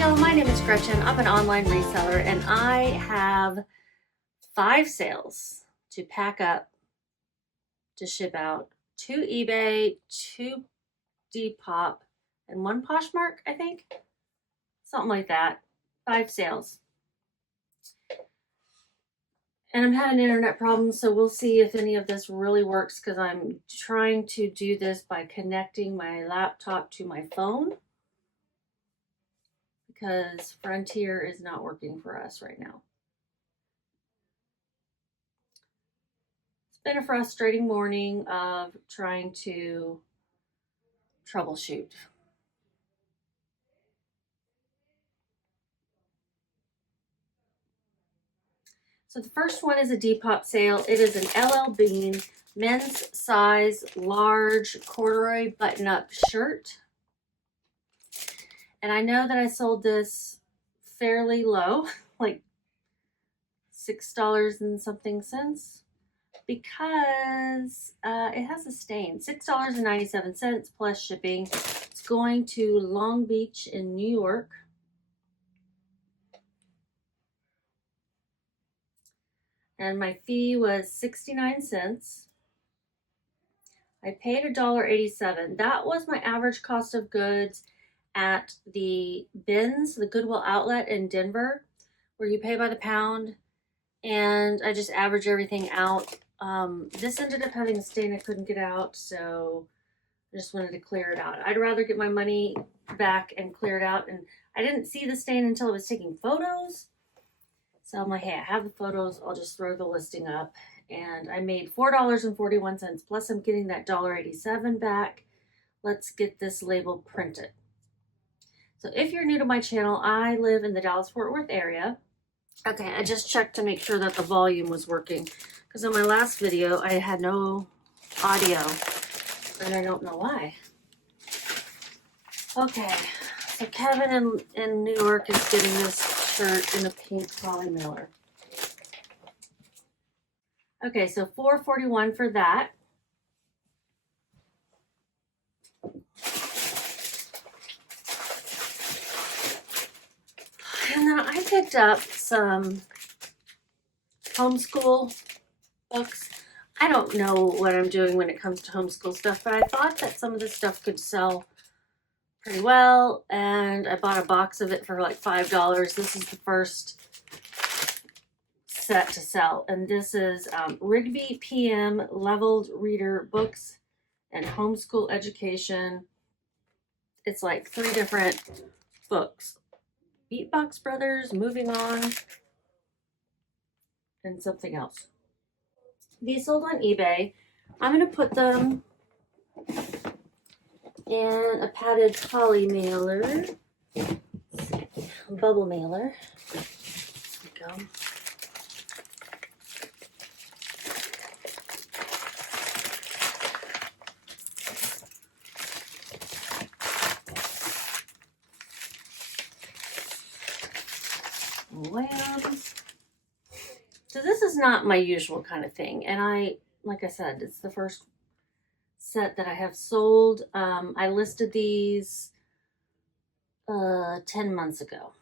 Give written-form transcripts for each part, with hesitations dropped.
y'all, my name is Gretchen. I'm an online reseller and I have 5 sales to pack up to ship out, 2 eBay, 2 Depop, and 1 Poshmark, I think. Something like that. 5 sales. And I'm having internet problems, so we'll see if any of this really works because I'm trying to do this by connecting my laptop to my phone because Frontier is not working for us right now. It's been a frustrating morning of trying to troubleshoot. So the first one is a Depop sale. It is an LL Bean men's size large corduroy button-up shirt. And I know that I sold this fairly low, like $6 and something cents, because it has a stain. $6.97 plus shipping. It's going to Long Beach in New York. And my fee was 69 cents. I paid $1.87. That was my average cost of goods at the bins, the Goodwill outlet in Denver, where you pay by the pound. And I just average everything out. This ended up having a stain I couldn't get out, so I just wanted to clear it out. I'd rather get my money back and clear it out. And I didn't see the stain until I was taking photos. So I'm like, hey, I have the photos. I'll just throw the listing up. And I made $4.41, plus I'm getting that $1.87 back. Let's get this label printed. So if you're new to my channel, I live in the Dallas-Fort Worth area. Okay, I just checked to make sure that the volume was working. Because in my last video, I had no audio. And I don't know why. Okay, so Kevin in New York is getting this shirt in a pink poly mailer. Okay, so $4.41 for that. And then I picked up some homeschool books. I don't know what I'm doing when it comes to homeschool stuff, but I thought that some of this stuff could sell pretty well, and I bought a box of it for like $5. This is the first set to sell, and this is Rigby PM Leveled Reader Books and Homeschool Education. It's like 3 different books. Beatbox Brothers, Moving On, and something else. These sold on eBay. I'm going to put them in a padded poly mailer, bubble mailer. There we go. So this is not my usual kind of thing, and like I said, it's the first set that I have sold. I listed these 10 months ago.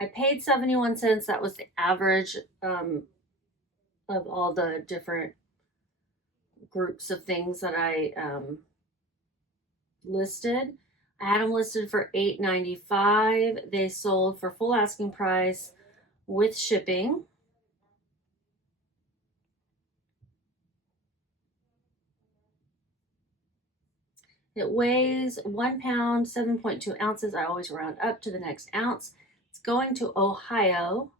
I paid 71 cents. That was the average of all the different groups of things that I listed. I had them listed for $8.95. They sold for full asking price with shipping. It weighs 1 pound, 7.2 ounces. I always round up to the next ounce. It's going to Ohio.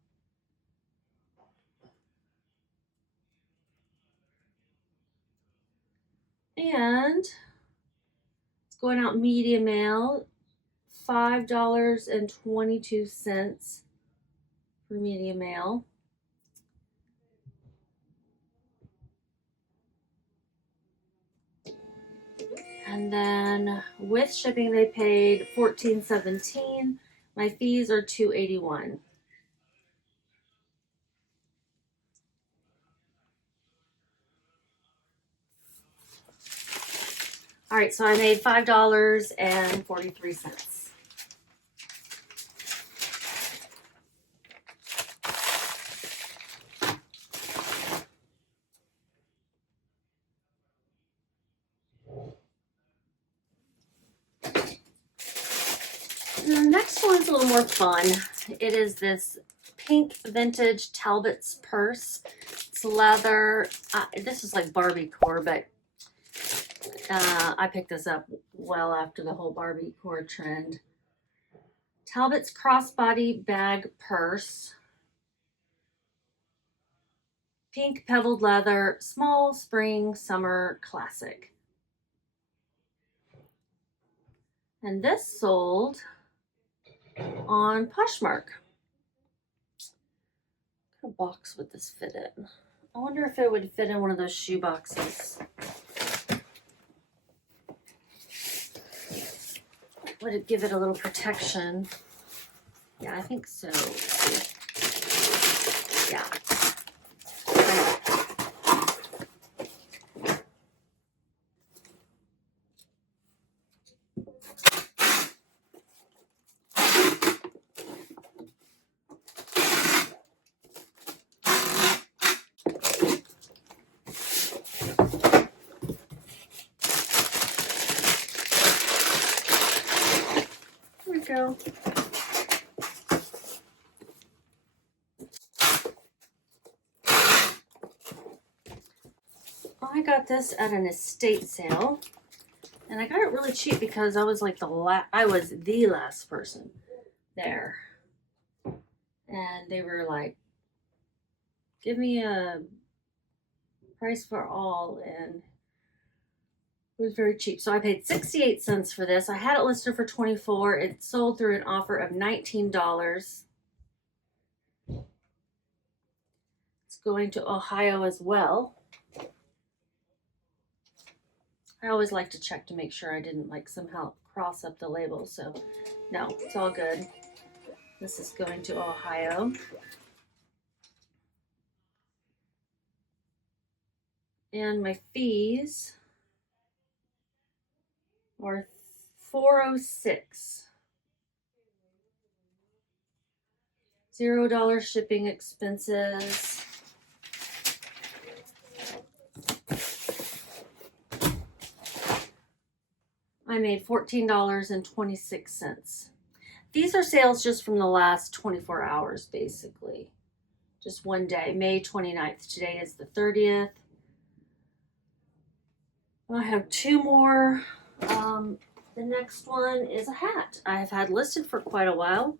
And it's going out media mail, $5.22 for media mail. And then with shipping, they paid $14.17. My fees are $2.81. All right, so I made $5.43. The next one's a little more fun. It is this pink vintage Talbot's purse. It's leather. This is like Barbie core, but I picked this up well after the whole Barbie core trend. Talbot's crossbody bag purse. Pink pebbled leather, small spring summer classic. And this sold on Poshmark. What box would this fit in? I wonder if it would fit in one of those shoe boxes. Would it give it a little protection? Yeah, I think so. Yeah. Go. I got this at an estate sale, and I got it really cheap because I was like the last person there, and they were like, "Give me a price for all," and it was very cheap. So I paid 68 cents for this. I had it listed for 24. It sold through an offer of $19. It's going to Ohio as well. I always like to check to make sure I didn't like somehow cross up the label. So no, it's all good. This is going to Ohio. And my fees are $4.06. $0 shipping expenses. I made $14.26. These are sales just from the last 24 hours, basically. Just one day, May 29th. Today is the 30th. I have two more. The next one is a hat I have had listed for quite a while.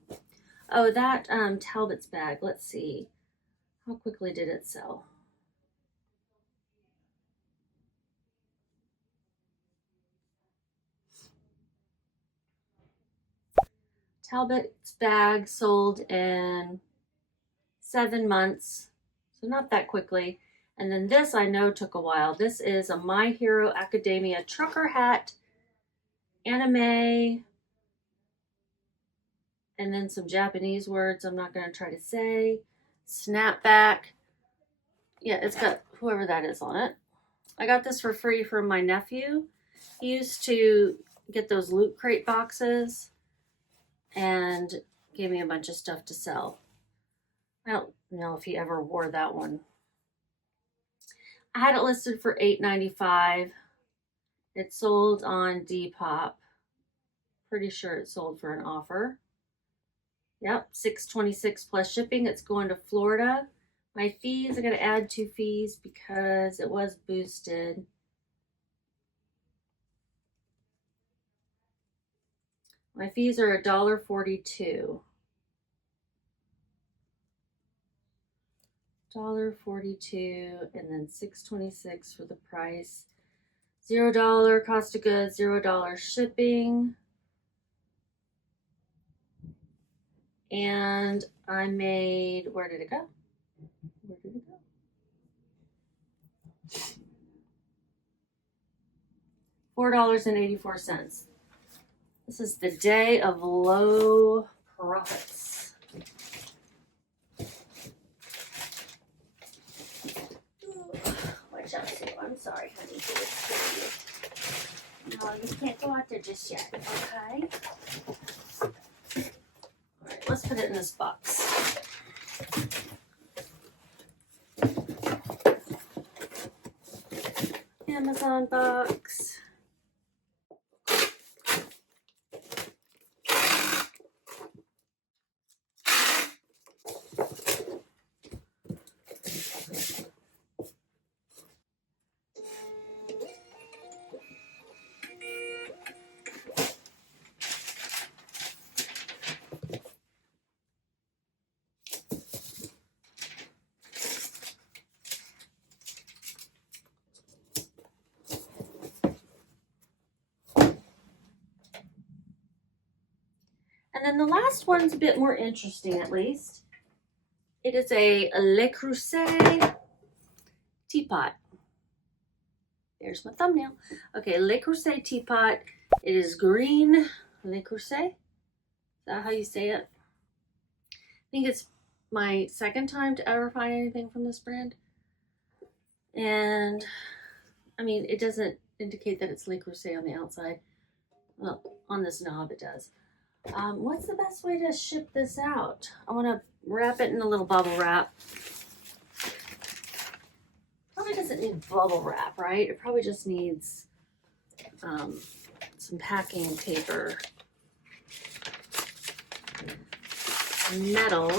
Oh, that Talbot's bag. Let's see. How quickly did it sell? Talbot's bag sold in 7 months, so not that quickly. And then this I know took a while. This is a My Hero Academia trucker hat, anime, and then some Japanese words I'm not going to try to say. Snapback. Yeah, it's got whoever that is on it. I got this for free from my nephew. He used to get those Loot Crate boxes and gave me a bunch of stuff to sell. I don't know if he ever wore that one. I had it listed for $8.95. It sold on Depop. Pretty sure it sold for an offer. Yep, $6.26 plus shipping. It's going to Florida. My fees, I got to add 2 fees because it was boosted. My fees are $1.42. $1.42 and then $6.26 for the price. $0 cost of goods, $0 shipping. And I made, where did it go? Where did it go? $4.84. This is the day of low profits. Watch out, Sue. I'm sorry, honey. you can't go out there just yet, okay? Alright, let's put it in this box. Amazon box. And then the last one's a bit more interesting, at least. It is a Le Creuset teapot. There's my thumbnail. Okay, Le Creuset teapot. It is green. Le Creuset? Is that how you say it? I think it's my second time to ever find anything from this brand. And, I mean, it doesn't indicate that it's Le Creuset on the outside. Well, on this knob it does. What's the best way to ship this out? I want to wrap it in a little bubble wrap. Probably doesn't need bubble wrap, right? It probably just needs some packing paper, metal,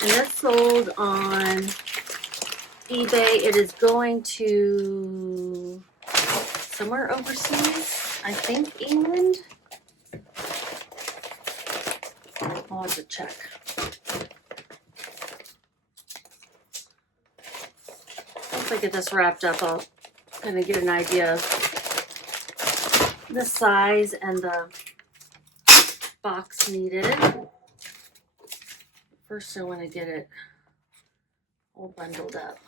and that's sold on eBay. It is going to somewhere overseas, I think England. I'll have to check. Once I get this wrapped up, I'll kind of get an idea of the size and the box needed. First, I want to get it all bundled up.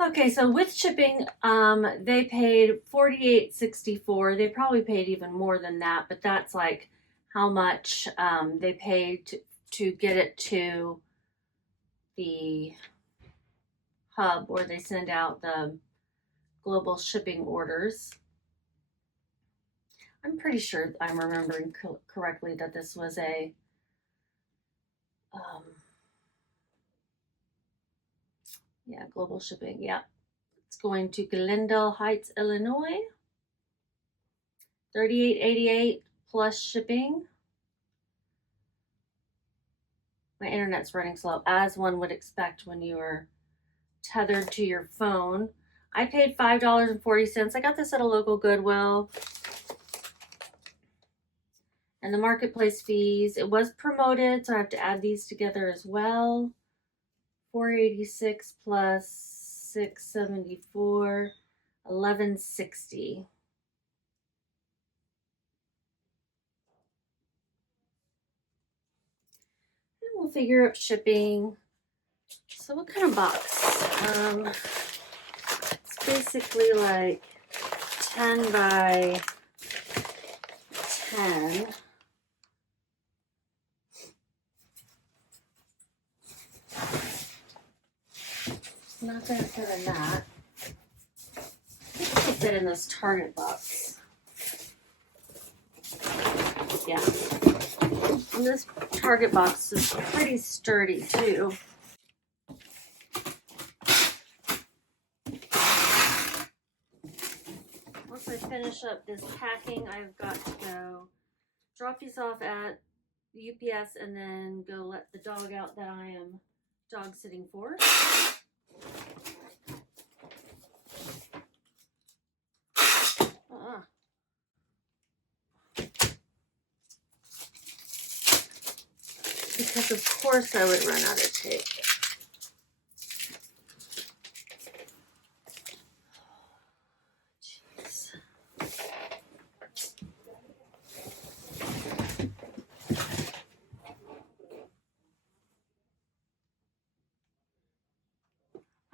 Okay, so with shipping, they paid $48.64. They probably paid even more than that, but that's like how much they paid to get it to the hub where they send out the global shipping orders. I'm pretty sure I'm remembering correctly that this was a yeah, global shipping. Yeah. It's going to Glendale Heights, Illinois. $38.88 plus shipping. My internet's running slow, as one would expect when you are tethered to your phone. I paid $5.40. I got this at a local Goodwill. And the marketplace fees. It was promoted, so I have to add these together as well. $4.86 plus $6.74, $11.60. And we'll figure out shipping. So what kind of box? It's basically like 10 by 10. Not that good in that. think it fit in this Target box. Yeah. And this Target box is pretty sturdy too. Once I finish up this packing, I've got to go drop these off at UPS and then go let the dog out that I am dog sitting for. Because of course I would run out of tape. Jeez.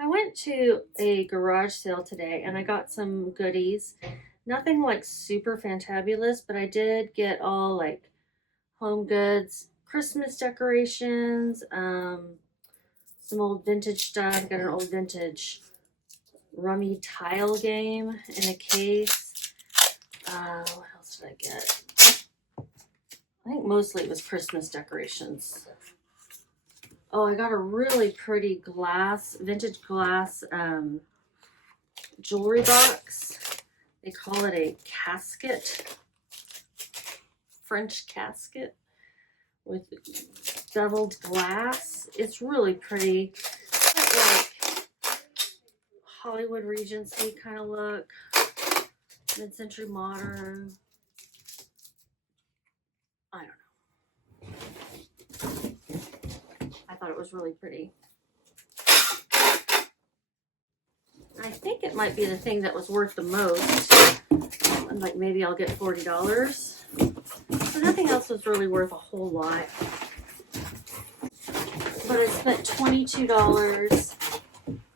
I went to a garage sale today and I got some goodies. Nothing like super fantabulous, but I did get all like home goods, Christmas decorations, some old vintage stuff. I got an old vintage rummy tile game in a case. What else did I get? I think mostly it was Christmas decorations. Oh, I got a really pretty vintage glass jewelry box. They call it a casket, French casket with beveled glass. It's really pretty. It's like Hollywood Regency kind of look, mid-century modern. I don't know. I thought it was really pretty. I think it might be the thing that was worth the most. Like maybe I'll get $40. So nothing else was really worth a whole lot. But I spent $22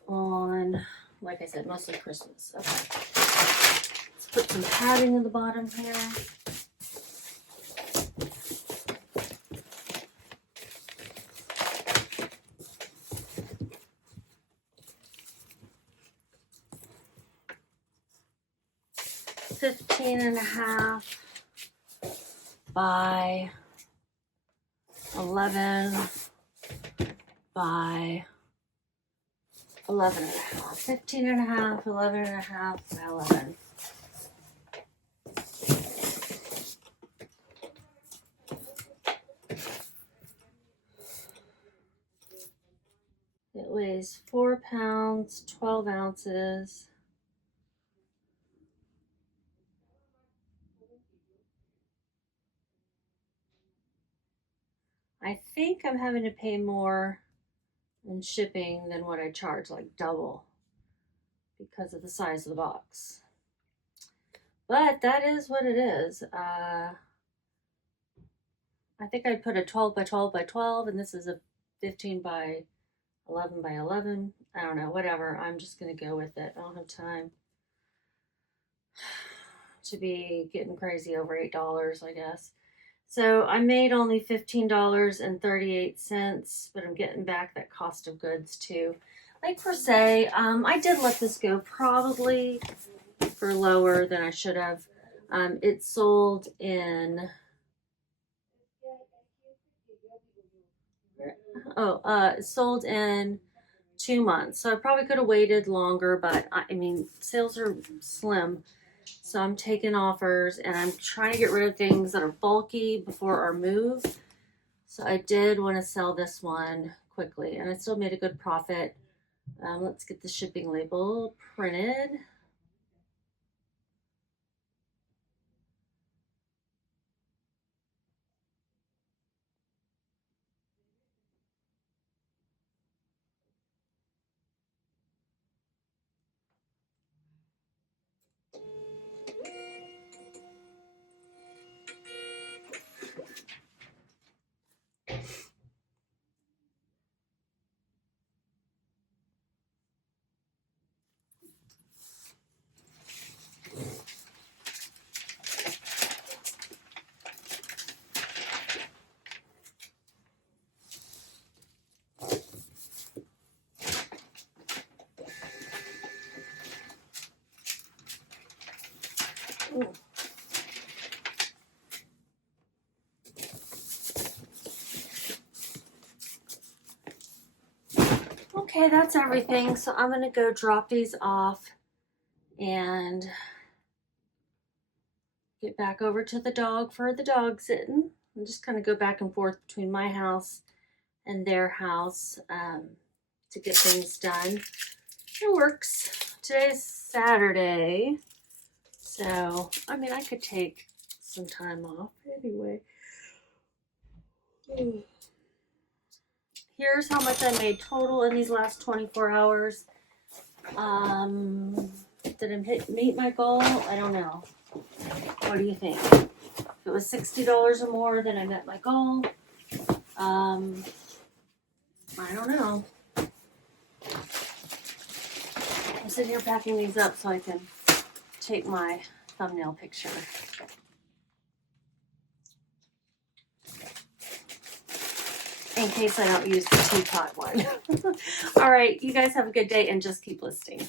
on, like I said, mostly Christmas. Okay. Let's put some padding in the bottom here. $15.5 by 11 by 11.5. 15.5, 11.5 by 11. It weighs 4 pounds, 12 ounces. I think I'm having to pay more in shipping than what I charge, like double, because of the size of the box. But that is what it is. I think I put a 12 by 12 by 12, and this is a 15 by 11 by 11. I don't know, whatever. I'm just going to go with it. I don't have time to be getting crazy over $8, I guess. So I made only $15.38, but I'm getting back that cost of goods too. Like per se, I did let this go probably for lower than I should have. It sold in, it sold in 2 months. So I probably could have waited longer, but I mean, sales are slim. So I'm taking offers and I'm trying to get rid of things that are bulky before our move. So I did want to sell this one quickly and I still made a good profit. Let's get the shipping label printed. Ooh. Okay, that's everything. So I'm going to go drop these off and get back over to the dog for the dog sitting. And just kind of go back and forth between my house and their house to get things done. It works. Today's Saturday, so I mean I could take some time off anyway. Here's how much I made total in these last 24 hours. Did I meet my goal? I don't know. What do you think? If it was $60 or more, then I met my goal. I don't know. I'm sitting here packing these up so I can take my thumbnail picture. In case I don't use the teapot one. All right, you guys have a good day and just keep listing.